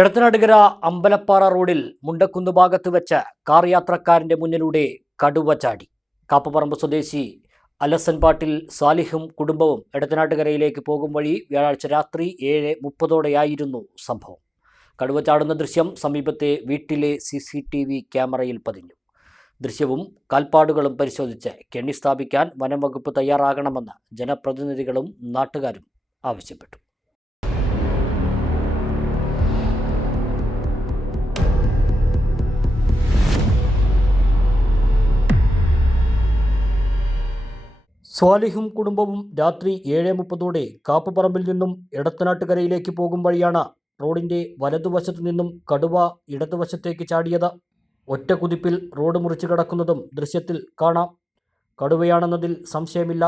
എടത്തനാട്ടുകര അമ്പലപ്പാറ റോഡിൽ മുണ്ടക്കുന്ന് ഭാഗത്ത് വെച്ച് കാർ യാത്രക്കാരന്റെ മുന്നിലൂടെ കടുവ ചാടി. കാപ്പപ്പറമ്പ് സ്വദേശി അലസൻപാട്ടിൽ സാലിഹും കുടുംബവും എടത്തനാട്ടുകരയിലേക്ക് പോകും വഴി വ്യാഴാഴ്ച രാത്രി 7:30 സംഭവം. കടുവ ചാടുന്ന ദൃശ്യം സമീപത്തെ വീട്ടിലെ CCTV ക്യാമറയിൽ പതിഞ്ഞു. ദൃശ്യവും കാൽപ്പാടുകളും പരിശോധിച്ച് കെണി സ്ഥാപിക്കാൻ വനംവകുപ്പ് തയ്യാറാകണമെന്ന് ജനപ്രതിനിധികളും നാട്ടുകാരും ആവശ്യപ്പെട്ടു. സ്വാലിഹും കുടുംബവും രാത്രി 7:30 കാപ്പപ്പറമ്പിൽ നിന്നും എടത്തനാട്ടുകരയിലേക്ക് പോകും വഴിയാണ് റോഡിന്റെ വലതുവശത്തു നിന്നും കടുവ ഇടതുവശത്തേക്ക് ചാടിയത്. ഒറ്റ കുതിപ്പിൽ റോഡ് മുറിച്ചു കടക്കുന്നതും ദൃശ്യത്തിൽ കാണാം. കടുവയാണെന്നതിൽ സംശയമില്ല.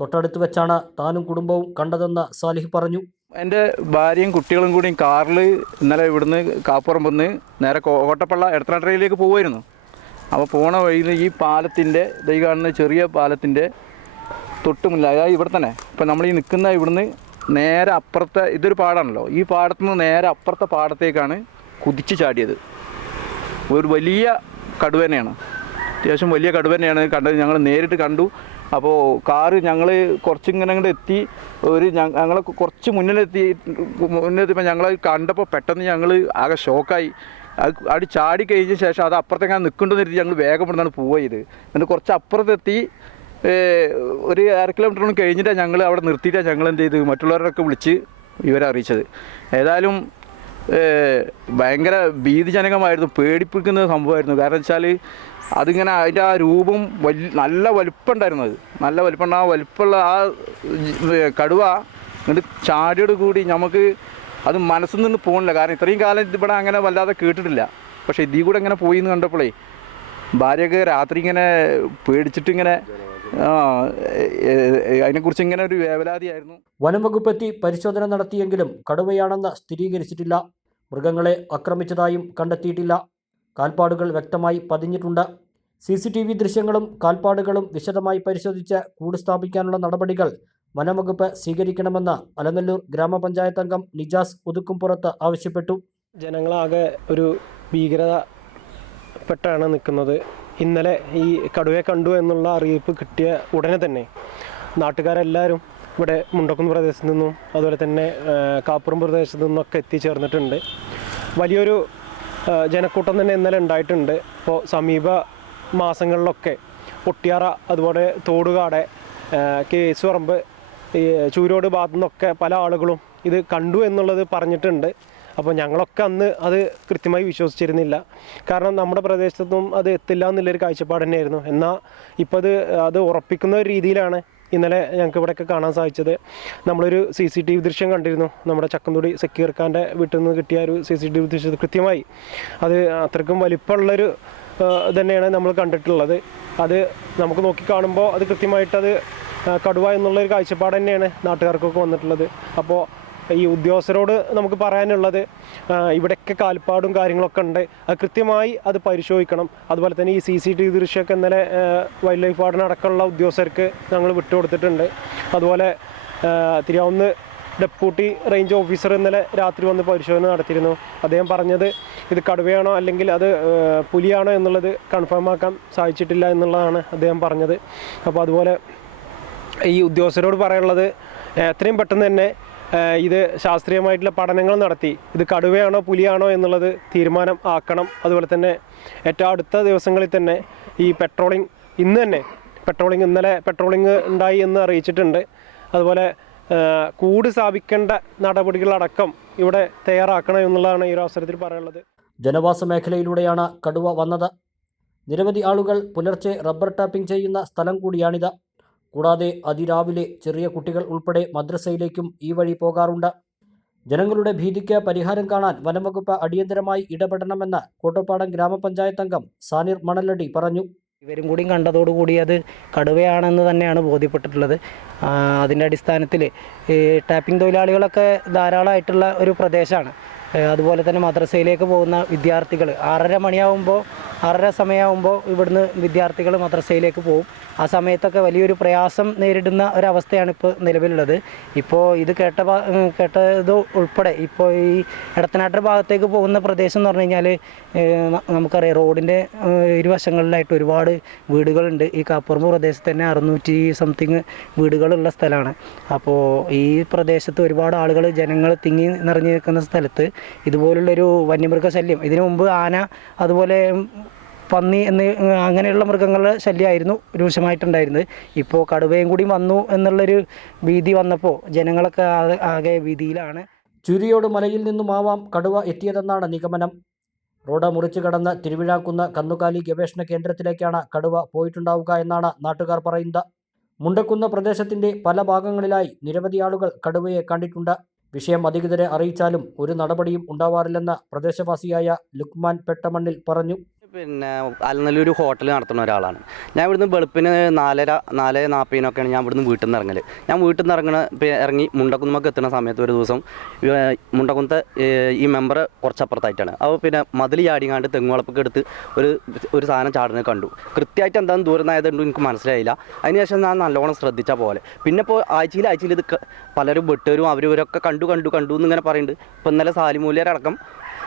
തൊട്ടടുത്ത് വെച്ചാണ് താനും കുടുംബവും കണ്ടതെന്ന് സാലിഹ് പറഞ്ഞു. എൻ്റെ ഭാര്യയും കുട്ടികളും കൂടി കാറിൽ ഇന്നലെ ഇവിടുന്ന് കാപ്പുറമ്പെന്ന് നേരെ കോട്ടപ്പള്ള എടത്തനാട്ടുകരയിലേക്ക് പോകുമായിരുന്നു. അപ്പോൾ പോണ വഴിയിൽ ഈ പാലത്തിൻ്റെ ഈ കാണുന്ന ചെറിയ പാലത്തിൻ്റെ തൊട്ടുമില്ല, അതായത് ഇവിടെ തന്നെ ഇപ്പം നമ്മൾ ഈ നിൽക്കുന്ന ഇവിടുന്ന് നേരെ അപ്പുറത്തെ ഇതൊരു പാടമാണല്ലോ, ഈ പാടത്തു നിന്ന് നേരെ അപ്പുറത്തെ പാടത്തേക്കാണ് കുതിച്ച് ചാടിയത്. ഒരു വലിയ കടുവനെയാണ്, അത്യാവശ്യം വലിയ കടുവനെയാണ് കണ്ടത്. ഞങ്ങൾ നേരിട്ട് കണ്ടു. അപ്പോൾ കാറ് ഞങ്ങൾ കുറച്ചിങ്ങനെ അങ്ങോട്ട് എത്തി, ഞങ്ങൾ കുറച്ച് മുന്നിലെത്തിയപ്പോൾ ഞങ്ങൾ കണ്ടപ്പോൾ പെട്ടെന്ന് ഞങ്ങൾ ആകെ ഷോക്കായി. അത് ചാടി കഴിഞ്ഞ ശേഷം അത് അപ്പുറത്തേക്കാണ് നിൽക്കേണ്ടെന്ന് വെച്ചിട്ട് ഞങ്ങൾ വേഗം ഇവിടുന്നാണ് പോയത്. എന്നിട്ട് കുറച്ച് അപ്പുറത്തെത്തി ഒരു 1/2 കിലോമീറ്ററോളം കഴിഞ്ഞിട്ടാണ് ഞങ്ങൾ അവിടെ നിർത്തിയിട്ടാണ് ഞങ്ങൾ എന്ത് ചെയ്ത് മറ്റുള്ളവരൊക്കെ വിളിച്ച് ഇവരെ അറിയിച്ചത്. ഏതായാലും ഭയങ്കര ഭീതിജനകമായിരുന്നു, പേടിപ്പിക്കുന്ന സംഭവമായിരുന്നു. കാരണം വെച്ചാൽ അതിങ്ങനെ അതിൻ്റെ ആ രൂപം നല്ല വലുപ്പമുണ്ടായിരുന്നു. നല്ല വലുപ്പമുണ്ട്. ആ വലുപ്പമുള്ള ആ കടുവ എന്നിട്ട് ചാടിയോട് കൂടി നമുക്ക് അത് മനസ്സിൽ നിന്ന് പോകണില്ല. കാരണം ഇത്രയും കാലം ഇവിടെ അങ്ങനെ വല്ലാതെ കേട്ടിട്ടില്ല. പക്ഷേ ഇതിൽ കൂടെ ഇങ്ങനെ പോയി എന്ന് കണ്ടപ്പോഴേ ഭാര്യയൊക്കെ രാത്രി ഇങ്ങനെ പേടിച്ചിട്ട് ഇങ്ങനെ അതിനെക്കുറിച്ച് ഇങ്ങനെ ഒരു വേവലാതിയായിരുന്നു. വനംവകുപ്പ് എത്തി പരിശോധന നടത്തിയെങ്കിലും കടുവയാണെന്ന് സ്ഥിരീകരിച്ചിട്ടില്ല. മൃഗങ്ങളെ ആക്രമിച്ചതായും കണ്ടെത്തിയിട്ടില്ല. കാൽപ്പാടുകൾ വ്യക്തമായി പതിഞ്ഞിട്ടുണ്ട്. CCTV ദൃശ്യങ്ങളും കാൽപ്പാടുകളും വിശദമായി പരിശോധിച്ച് കൂട് സ്ഥാപിക്കാനുള്ള നടപടികൾ വനംവകുപ്പ് സ്വീകരിക്കണമെന്ന് അലനല്ലൂർ ഗ്രാമപഞ്ചായത്ത് അംഗം നിജാസ് ഉതുക്കുംപുറത്ത് ആവശ്യപ്പെട്ടു. ജനങ്ങളാകെ ഒരു ഭീകരത പെട്ടാണ് നിൽക്കുന്നത്. ഇന്നലെ ഈ കടുവയെ കണ്ടു എന്നുള്ള അറിയിപ്പ് കിട്ടിയ ഉടനെ തന്നെ നാട്ടുകാരെല്ലാവരും ഇവിടെ മുണ്ടക്കുന്ന് പ്രദേശത്തു നിന്നും അതുപോലെ തന്നെ കാപ്പുറം പ്രദേശത്തു നിന്നൊക്കെ എത്തിച്ചേർന്നിട്ടുണ്ട്. വലിയൊരു ജനക്കൂട്ടം തന്നെ ഇന്നലെ ഉണ്ടായിട്ടുണ്ട്. ഇപ്പോൾ സമീപ മാസങ്ങളിലൊക്കെ ഒട്ടിയാറ, അതുപോലെ തോടുകാട്, കേസുപറമ്പ്, ചൂരോട് ഭാഗത്തു നിന്നൊക്കെ പല ആളുകളും ഇത് കണ്ടു എന്നുള്ളത് പറഞ്ഞിട്ടുണ്ട്. അപ്പോൾ ഞങ്ങളൊക്കെ അന്ന് അത് കൃത്യമായി വിശ്വസിച്ചിരുന്നില്ല. കാരണം നമ്മുടെ പ്രദേശത്തൊന്നും അത് എത്തില്ല എന്നുള്ളൊരു കാഴ്ചപ്പാട് തന്നെയായിരുന്നു. എന്നാൽ ഇപ്പോൾ അത് ഉറപ്പിക്കുന്ന ഒരു രീതിയിലാണ് ഇന്നലെ ഞങ്ങൾക്ക് ഇവിടെയൊക്കെ കാണാൻ സാധിച്ചത്. നമ്മളൊരു CCTV ദൃശ്യം കണ്ടിരുന്നു. നമ്മുടെ ചക്കന്തുടി സക്കീർ ഖാൻ്റെ വീട്ടിൽ നിന്ന് കിട്ടിയ ഒരു CCTV ദൃശ്യം കൃത്യമായി അത് അത്രയ്ക്കും വലിപ്പമുള്ളൊരു തന്നെയാണ് നമ്മൾ കണ്ടിട്ടുള്ളത്. അത് നമുക്ക് നോക്കിക്കാണുമ്പോൾ അത് കൃത്യമായിട്ടത് കടുവ എന്നുള്ളൊരു കാഴ്ചപ്പാട് തന്നെയാണ് നാട്ടുകാർക്കൊക്കെ വന്നിട്ടുള്ളത്. അപ്പോൾ ഈ ഉദ്യോഗസ്ഥരോട് നമുക്ക് പറയാനുള്ളത്, ഇവിടെയൊക്കെ കാൽപ്പാടും കാര്യങ്ങളൊക്കെ ഉണ്ട്, അത് കൃത്യമായി അത് പരിശോധിക്കണം. അതുപോലെ തന്നെ ഈ CCTV ദൃശ്യമൊക്കെ ഇന്നലെ വൈൽഡ് ലൈഫ് വാർഡനടക്കമുള്ള ഉദ്യോഗസ്ഥർക്ക് ഞങ്ങൾ വിട്ടുകൊടുത്തിട്ടുണ്ട്. അതുപോലെ തിരുവാവുന്ന ഡെപ്യൂട്ടി റേഞ്ച് ഓഫീസർ ഇന്നലെ രാത്രി വന്ന് പരിശോധന നടത്തിയിരുന്നു. അദ്ദേഹം പറഞ്ഞത് ഇത് കടുവയാണോ അല്ലെങ്കിൽ അത് പുലിയാണോ എന്നുള്ളത് കൺഫേം ആക്കാൻ സാധിച്ചിട്ടില്ല എന്നുള്ളതാണ് അദ്ദേഹം പറഞ്ഞത്. അപ്പോൾ അതുപോലെ ഈ ഉദ്യോഗസ്ഥരോട് പറയാനുള്ളത്, എത്രയും പെട്ടെന്ന് തന്നെ ഇത് ശാസ്ത്രീയമായിട്ടുള്ള പഠനങ്ങൾ നടത്തി ഇത് കടുവയാണോ പുലിയാണോ എന്നുള്ളത് തീരുമാനം ആക്കണം. അതുപോലെ തന്നെ ഏറ്റവും അടുത്ത ദിവസങ്ങളിൽ തന്നെ ഈ പെട്രോളിംഗ്, ഇന്നലെ പെട്രോളിംഗ് ഉണ്ടായി എന്ന് അറിയിച്ചിട്ടുണ്ട്. അതുപോലെ കൂട് സ്ഥാപിക്കേണ്ട നടപടികളടക്കം ഇവിടെ തയ്യാറാക്കണം എന്നുള്ളതാണ് ഈ ഒരു അവസരത്തിൽ പറയാനുള്ളത്. ജനവാസ മേഖലയിലൂടെയാണ് കടുവ വന്നത്. നിരവധി ആളുകൾ പുലർച്ചെ റബ്ബർ ടാപ്പിംഗ് ചെയ്യുന്ന സ്ഥലം കൂടിയാണിത്. കൂടാതെ അതിരാവിലെ ചെറിയ കുട്ടികൾ ഉൾപ്പെടെ മദ്രസയിലേക്കും ഈ വഴി പോകാറുണ്ട്. ജനങ്ങളുടെ ഭീതിക്ക് പരിഹാരം കാണാൻ വനംവകുപ്പ് അടിയന്തരമായി ഇടപെടണമെന്ന് കോട്ടപ്പാടം ഗ്രാമപഞ്ചായത്ത് അംഗം സാനിർ മണലടി പറഞ്ഞു. ഇവരും കൂടി കണ്ടതോടുകൂടി അത് കടുവയാണെന്ന് തന്നെയാണ് ബോധ്യപ്പെട്ടിട്ടുള്ളത്. അതിൻ്റെ അടിസ്ഥാനത്തിൽ ഈ ടാപ്പിംഗ് തൊഴിലാളികളൊക്കെ ധാരാളമായിട്ടുള്ള ഒരു പ്രദേശമാണ്. അതുപോലെ തന്നെ മദ്രസയിലേക്ക് പോകുന്ന വിദ്യാർത്ഥികൾ 6:30 മണിയാകുമ്പോൾ 6:30 സമയമാകുമ്പോൾ ഇവിടുന്ന് വിദ്യാർത്ഥികൾ മദ്രസയിലേക്ക് പോകും. ആ സമയത്തൊക്കെ വലിയൊരു പ്രയാസം നേരിടുന്ന ഒരവസ്ഥയാണ് ഇപ്പോൾ നിലവിലുള്ളത്. ഇപ്പോൾ ഇത് കേട്ടത് ഉൾപ്പെടെ ഇപ്പോൾ ഈ എടത്തനാട്ട് ഭാഗത്തേക്ക് പോകുന്ന പ്രദേശം എന്ന് പറഞ്ഞു കഴിഞ്ഞാൽ നമുക്കറിയാം റോഡിൻ്റെ ഇരുവശങ്ങളിലായിട്ട് ഒരുപാട് വീടുകളുണ്ട്. ഈ കാപ്പുറമ്പ് പ്രദേശത്ത് തന്നെ 600 സംതിങ് വീടുകളുള്ള സ്ഥലമാണ്. അപ്പോൾ ഈ പ്രദേശത്ത് ഒരുപാട് ആളുകൾ ജനങ്ങൾ തിങ്ങി നിറഞ്ഞു നിൽക്കുന്ന സ്ഥലത്ത് ഇതുപോലുള്ളൊരു വന്യമൃഗ ശല്യം, ഇതിനു മുമ്പ് ആന അതുപോലെ പന്നി അങ്ങനെയുള്ള മൃഗങ്ങളുടെ ശല്യമായിരുന്നു രൂക്ഷമായിട്ടുണ്ടായിരുന്നത്. ഇപ്പോൾ കടുവയും കൂടി വന്നു എന്നുള്ളൊരു ഭീതി വന്നപ്പോൾ ജനങ്ങളൊക്കെ ആകെ ഭീതിയിലാണ്. ചുരിയോട് മലയിൽ നിന്നുമാവാം കടുവ എത്തിയതെന്നാണ് നിഗമനം. റോഡ് മുറിച്ചു കടന്ന് തിരുവിഴാക്കുന്ന് കന്നുകാലി ഗവേഷണ കേന്ദ്രത്തിലേക്കാണ് കടുവ പോയിട്ടുണ്ടാവുക എന്നാണ് നാട്ടുകാർ പറയുന്നത്. മുണ്ടക്കുന്ന് പ്രദേശത്തിൻ്റെ പല ഭാഗങ്ങളിലായി നിരവധി ആളുകൾ കടുവയെ കണ്ടിട്ടുണ്ട്. വിഷയം അധികൃതരെ അറിയിച്ചാലും ഒരു നടപടിയും ഉണ്ടാവാറില്ലെന്ന് പ്രദേശവാസിയായ ലുക്മാൻ പെട്ടമണ്ണിൽ പറഞ്ഞു. പിന്നെ അലനല്ലൂർ ഹോട്ടൽ നടത്തുന്ന ഒരാളാണ് ഞാൻ. ഇവിടുന്ന് വെളുപ്പിന് 4:40 ഞാൻ ഇവിടുന്ന് വീട്ടിൽ നിന്ന് ഇറങ്ങൽ. ഞാൻ വീട്ടിൽ നിന്ന് ഇറങ്ങി മുണ്ടക്കുന്നമൊക്കെ എത്തുന്ന സമയത്ത് ഒരു ദിവസം മുണ്ടക്കുന്നത്തെ ഈ മെമ്പർ കുറച്ചപ്പുറത്തായിട്ടാണ്. അപ്പോൾ പിന്നെ മതിൽ ചാടിങ്ങാണ്ട് തെങ്ങുവളപ്പൊക്കെ എടുത്ത് ഒരു സാധനം ചാടുന്നത് കണ്ടു. കൃത്യമായിട്ട് എന്താണെന്ന് ദൂരനായതുകൊണ്ട് എനിക്ക് മനസ്സിലായില്ല. അതിനുശേഷം ഞാൻ നല്ലോണം ശ്രദ്ധിച്ച പോലെ പിന്നെ ഇപ്പോൾ ആഴ്ചയിൽ ഇത് പലരും വെട്ടവരും അവരവരൊക്കെ കണ്ടു എന്നിങ്ങനെ പറയുന്നുണ്ട്. ഇപ്പോൾ ഇന്നലെ സാലിമൂല്യരടക്കം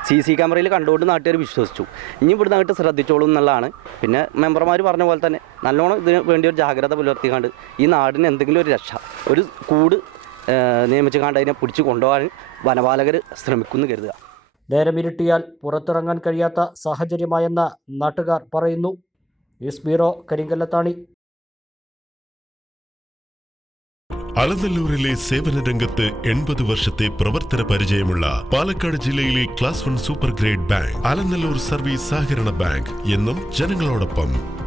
CC ക്യാമറയിൽ കണ്ടുകൊണ്ട് നാട്ടുകാർ വിശ്വസിച്ചു. ഇനി ഇവിടുന്ന് അങ്ങോട്ട് ശ്രദ്ധിച്ചോളൂ എന്നുള്ളതാണ്. പിന്നെ മെമ്പർമാർ പറഞ്ഞ പോലെ തന്നെ നല്ലോണം ഇതിന് വേണ്ടി ഒരു ജാഗ്രത പുലർത്തിക്കാണ്ട് ഈ നാടിന് എന്തെങ്കിലും ഒരു രക്ഷ, ഒരു കൂട് നിയമിച്ച് കണ്ട് അതിനെ പിടിച്ച് കൊണ്ടുപോകാൻ വനപാലകർ ശ്രമിക്കുമെന്ന് കരുതുക. നേരമിരുട്ടിയാൽ പുറത്തിറങ്ങാൻ കഴിയാത്ത സാഹചര്യമായെന്ന് നാട്ടുകാർ പറയുന്നു. News bureau, Karinkallathani. അലനല്ലൂരിലെ സേവന രംഗത്ത് 80 വർഷത്തെ പ്രവർത്തന പരിചയമുള്ള പാലക്കാട് ജില്ലയിലെ class 1 super grade bank Alanallur service സഹകരണ ബാങ്ക് എന്നും ജനങ്ങളോടൊപ്പം.